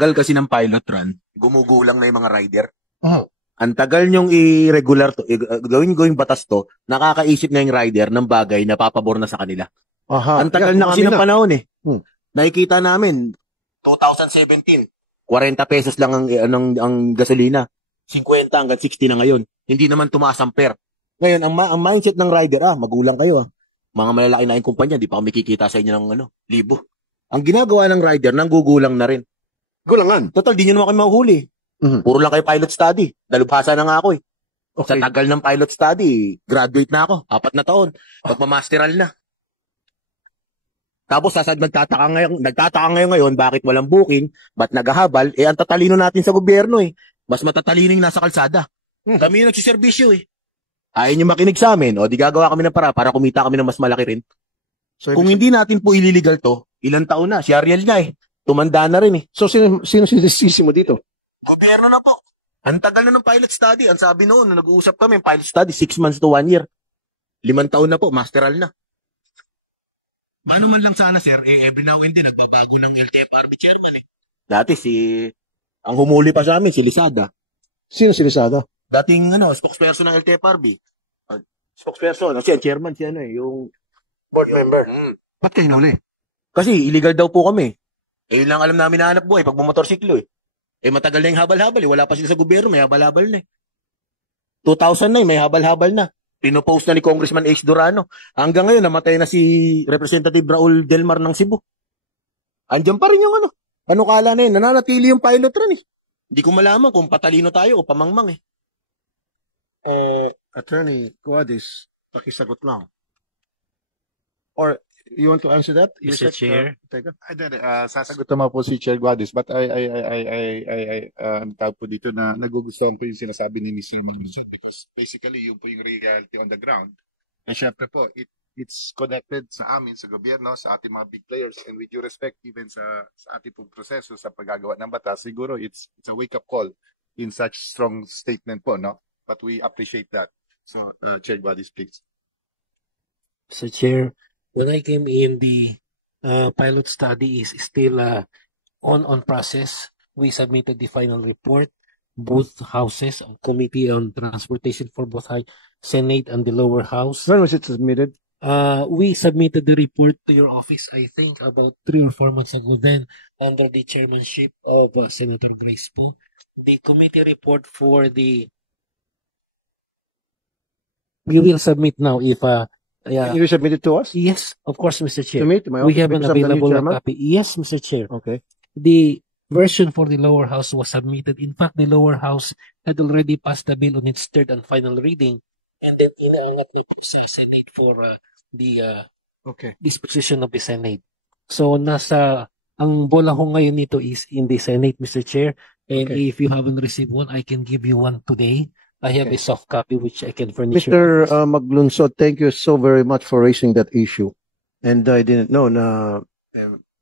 tagal kasi ng pilot run, gumugulang na yung mga rider. Oh. Ang tagal nyong i-regular to, gawing batas to, nakakaisip na yung rider ng bagay na papabor na sa kanila. Aha. Ang tagal na kasi ng panahon eh. Nakikita namin, 2017, 40 pesos lang ang gasolina. 50 hanggang 60 na ngayon. Hindi naman tumaas ang per. Ngayon, ang mindset ng rider, magulang kayo. Mga malalaki na yung kumpanya, di pa kami kikita sa inyo ng libo. Ang ginagawa ng rider, nanggugulang na rin. Gulangan. Total, di nyo naman kayo mahuhuli. Puro lang kayo pilot study. Dalubhasa na nga ako eh. Okay. Sa tagal ng pilot study, graduate na ako. 4 na taon. Magmamasteral na. Tapos nagtataka ngayon, bakit walang booking, ba't naghahabal, ang tatalino natin sa gobyerno eh. Mas matatalino yung nasa kalsada. Kami yung nagsiservisyo eh. Ayaw nyo makinig sa amin, di gagawa kami ng para kumita kami ng mas malaki rin. So, kung hindi natin po ililigal to, ilang taon na, si Ariel nga eh. Tumanda na rin eh. So, sino sinisisi mo dito? Gobyerno na po. Ang tagal na ng pilot study. Ang sabi noon, nag-uusap kami, pilot study, 6 months to 1 year. 5 taon na po, masteral na. Paano man lang sana, sir, every now and then, nagbabago ng LTFRB chairman eh. Dati ang humuli pa sa amin, si Lisada. Sino si Lisada? Dating, spokesperson ng LTFRB. Spokesperson, chairman, yung board member. Ba't kayo nuli? Kasi illegal daw po kami. Yun lang alam namin na hanap buhay pag bumotorsiklo eh. Matagal na yung habal-habal eh. Wala pa sila sa gobyerno, may habal-habal na eh. 2009, may habal-habal na. Pinopost na ni Congressman H. Durano. Hanggang ngayon, namatay na si Representative Raul Delmar ng Cebu. Andiyan pa rin yung panukala na yun. Nananatili yung pilot run eh. Hindi ko malaman kung patalino tayo o pamangmang eh. Attorney Guadis, pakisagot lang. Or, you want to answer that? Mr. Chair? Sasagot naman po si Chair Guadis, but ang tawag po dito na nagugustuhan ko yung sinasabi ni Ms. Silman because basically yun po yung reality on the ground. And syempre po, it's connected sa amin, sa gobyerno, sa ating mga big players, and with due respect even sa ating pong proseso sa paggagawa ng batas, siguro it's a wake-up call in such strong statement po, no? But we appreciate that. So, Chair Guadis, please. Mr. Chair, when I came in, the pilot study is still on process. We submitted the final report, both houses, Committee on Transportation for both Senate and the lower house. When was it submitted? We submitted the report to your office, I think, about 3 or 4 months ago then, under the chairmanship of Senator Grace Po. The committee report for we will submit now if Can you submit it to us? yes, of course, Mr. Chair. To me, to my We office, have an because I'm the new available chairman? copy. Yes, Mr. Chair. Okay. The version for the lower house was submitted. In fact, the lower house had already passed the bill on its third and final reading, and then inaangat na po sa Senate for the disposition of the Senate. So, ang bola ko ngayon nito is in the Senate, Mr. Chair, and if you haven't received one, I can give you one today. I have a soft copy which I can furnish. Mr. Maglunsod, thank you so very much for raising that issue. And I didn't know na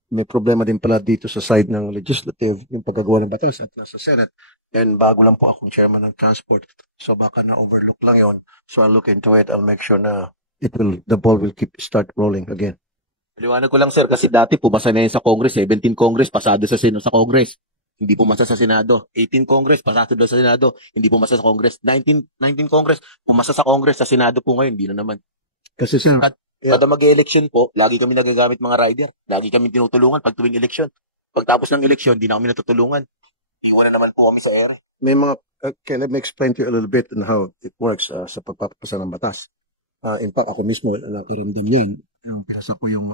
may problema din pala dito sa side ng legislative, yung paggagawa ng batas at nasa Senate. And bago lang po akong chairman ng transport, so baka na-overlook lang yon. So I'll look into it. I'll make sure na the ball will start rolling again. Liwanag ko lang sir, kasi dati pumasa na yun sa Congress, 17 Congress, pasado sa Congress. Hindi pumasa sa Senado. 18 Congress, pasado daw sa Senado. Hindi pumasa sa Congress. 19 Congress, pumasa sa Congress. Sa Senado po ngayon, hindi na naman. Kasi sir, kada mag-election po, lagi kami nagagamit mga rider. Lagi kami tinutulungan pag tuwing election. Pagtapos ng election, hindi na kami natutulungan. Iwan naman po kami sa ere. may mga, can I explain to you a little bit on how it works sa pagpapasa ng batas? In fact, ako mismo, nakaramdam niyan. Pinasa ko yung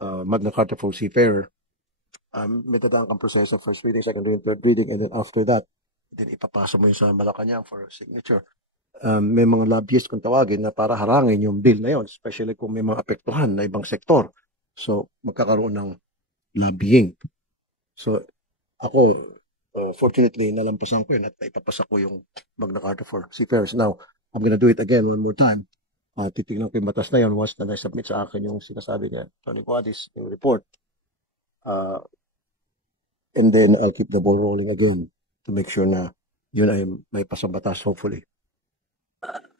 Magna Carta for Seafarer. May tadaan kang proseso, first reading, second reading, third reading, and then after that, then ipapasa mo yun sa Malacanang for signature. May mga lobbyist kung tawagin na para harangin yung bill na yun, especially kung may mga apektuhan na ibang sektor. So, magkakaroon ng lobbying. So, ako, fortunately, nalampasan ko yun at ipapasa ko yung Magna Carta for Seafarers. Now, I'm gonna do it again one more time. Titignan ko yung batas na yun once na na-submit sa akin yung sinasabi niya, Tony Guadis, yung report. And then I'll keep the ball rolling again to make sure na yun ay may pasabatas, hopefully.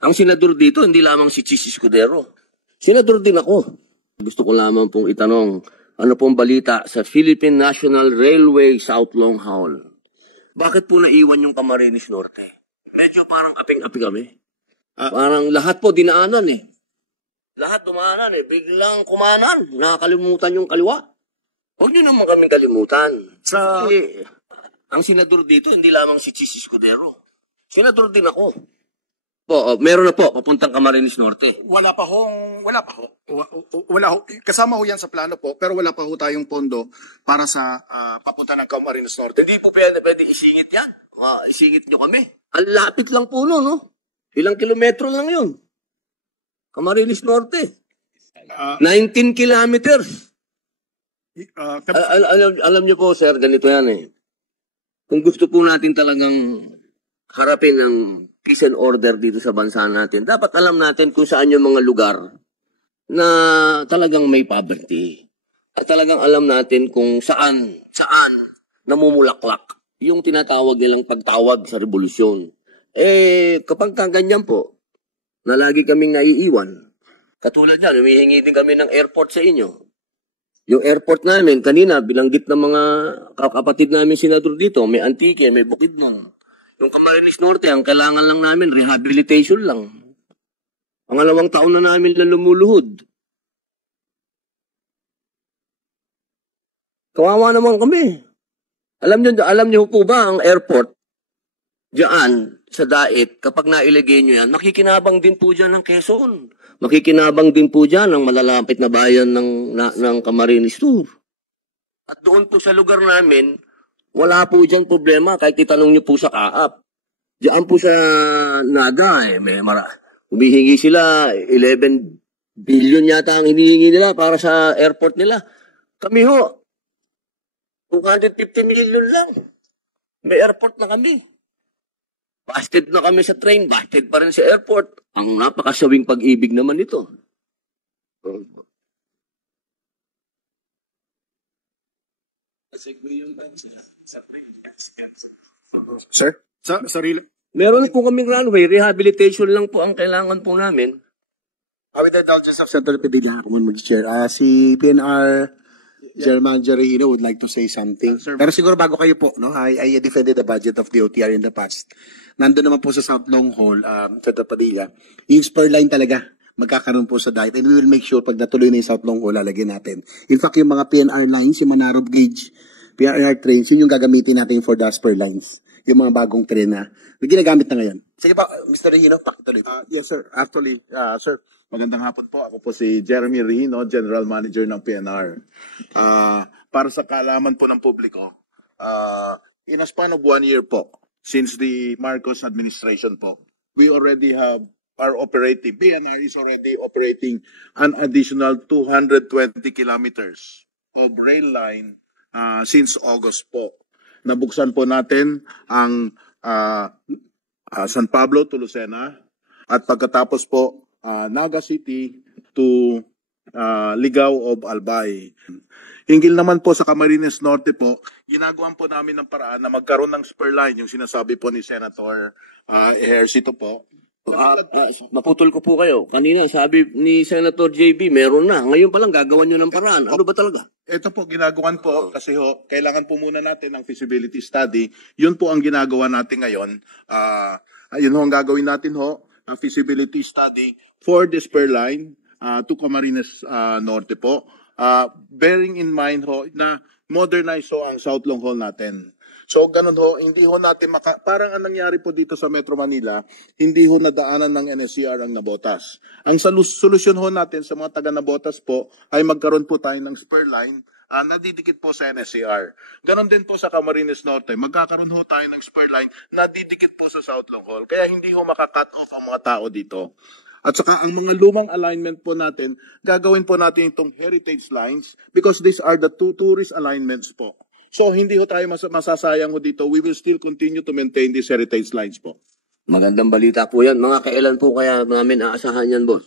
Ang senador dito, hindi lamang si Chis Escudero. Senador din ako. Gusto ko lamang pong itanong, ano pong balita sa Philippine National Railway South Long Haul. Bakit po naiwan yung Camarines Norte? Medyo parang aping-api kami. Parang lahat po dinaanan eh. Lahat dumaanan eh. Biglang kumanan. Nakakalimutan yung kaliwa. Huwag nyo naman kaming kalimutan. Kasi ang senador dito, hindi lamang si Chis Escudero. Senador din ako. Po, meron na po, papuntang Camarines Norte. Wala pa ho. Wala ho. Kasama ho yan sa plano po, pero wala pa ho tayong pondo para sa papunta ng Camarines Norte. Hindi po pwede isingit yan. Isingit nyo kami. Ang lapit lang po no? Ilang kilometro lang yun. Camarines Norte. 19 kilometers. Alam niyo po, sir, ganito yan eh. Kung gusto po natin talagang harapin ang peace and order dito sa bansa natin, dapat alam natin kung saan yung mga lugar na talagang may poverty. At talagang alam natin kung saan namumulaklak yung tinatawag nilang pagtawag sa revolusyon. Kapag ganyan po, na lagi kaming naiiwan, katulad niyan, humihingi din kami ng airport sa inyo. Yung airport namin, kanina, bilanggit ng mga kapatid namin senador dito, may Antique, may Bukidnon. Yung Camarines Norte, ang kailangan lang namin, rehabilitation lang. Pangalawang taon na namin lang lumuluhod. Kawawa naman kami. Alam niyo po ba ang airport diyan sa Dait, kapag nailagay nyo yan, makikinabang din po dyan ng Quezon. Makikinabang din po dyan ng malalapit na bayan ng Camarines Sur. At doon po sa lugar namin, wala po dyan problema kahit itanong nyo po sa Kaap. Diyan po sa Naga, humihingi sila 11 billion yata ang hinihingi nila para sa airport nila. Kami ho, 250 million lang. May airport na kami. Busted na kami sa train, busted pa rin sa airport. Ang napakasawing pag-ibig naman ito. Sir? Sorry. Meron po kaming runway, rehabilitation lang po ang kailangan po namin. With the indulgence of Senator Padilla, Mr. Chair, si PNR General Manager Regino would like to say something. Pero siguro bago kayo po, no, I defended the budget of the OTR in the past. Nandun naman po sa South Long Haul, Senator Padilla, yung spur line talaga, magkakaroon po sa Dait. And we will make sure pag natuloy na yung South Long Haul, lalagyan natin. In fact, yung mga PNR lines, yung Manarov Gauge, PNR trains, yun yung gagamitin natin for the spur lines. Yung mga bagong tren na ginagamit na ngayon. Sige pa, Mr. Regino, pakituloy po. Yes, sir. Actually, sir, magandang hapon po. Ako po si Jeremy Regino, General Manager ng PNR. Para sa kaalaman po ng publiko, in a span of 1 year po, since the Marcos administration po, we already have PNR is already operating an additional 220 kilometers of rail line since August po. Nabuksan po natin ang San Pablo to Lucena at pagkatapos po Naga City to Ligao of Albay. Hinggil naman po sa Camarines Norte po, ginagawan po namin ng paraan na magkaroon ng spur line, yung sinasabi po ni Senator Ejercito po. Maputol ko po kayo. Kanina sabi ni Senator JB, meron na. Ngayon pa lang gagawan nyo ng paraan. Ano ba talaga? Ito po, ginagawan po kasi kailangan po muna natin ng feasibility study. Yun po ang ginagawa natin ngayon. Yun ang gagawin natin ang feasibility study for the spur line to Camarines Norte po. Bearing in mind na modernize ang South Long Haul natin. So ganun hindi natin parang ang nangyari po dito sa Metro Manila, hindi nadaanan ng NSCR ang Nabotas. Ang solusyon natin sa mga taga Nabotas po ay magkaroon po tayo ng spur line na didikit po sa NSCR. Ganon din po sa Camarines Norte, magkakaroon tayo ng spur line na didikit po sa South Long Haul. Kaya hindi maka-cut off ang mga tao dito. At saka ang mga lumang alignment po natin, gagawin po natin itong heritage lines because these are the two tourist alignments po. So, hindi tayo masasayang dito. We will still continue to maintain these heritage lines po. Magandang balita po yan. Mga kailan po kaya namin aasahan yan, boss?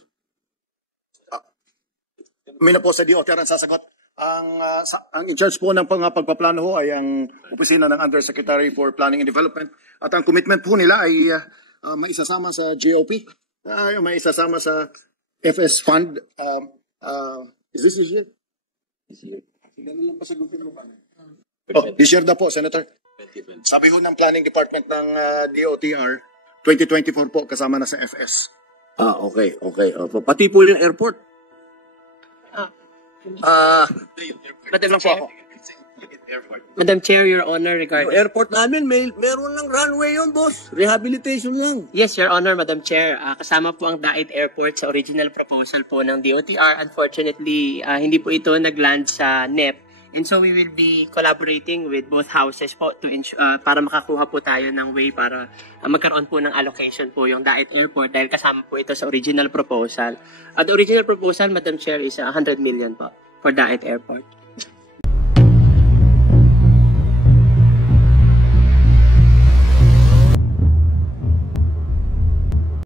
May na po sa DOTR ang sasagot. Ang in-charge po ng pagpaplano ay ang opisina ng Undersecretary for Planning and Development. At ang commitment po nila ay maisasama sa GOP, maisasama sa FS Fund. Is this it? This year na po, Senator. Sabi ho ng Planning Department ng DOTR, 2024 po kasama na sa FS. Okay. Opo. Pati po yung airport. Madam Chair. Madam Chair, Your Honor, Yung regarding... airport namin, meron lang runway yun, boss. Rehabilitation lang. Yes, Your Honor, Madam Chair. Kasama po ang Dait Airport sa original proposal po ng DOTR. Unfortunately, hindi po ito nag-land sa NEP. And so we will be collaborating with both houses po to para makakuha po tayo ng way para magkaroon po ng allocation po yung Dait Airport dahil kasama po ito sa original proposal. The original proposal, Madam Chair, is 100 million po for Dait Airport.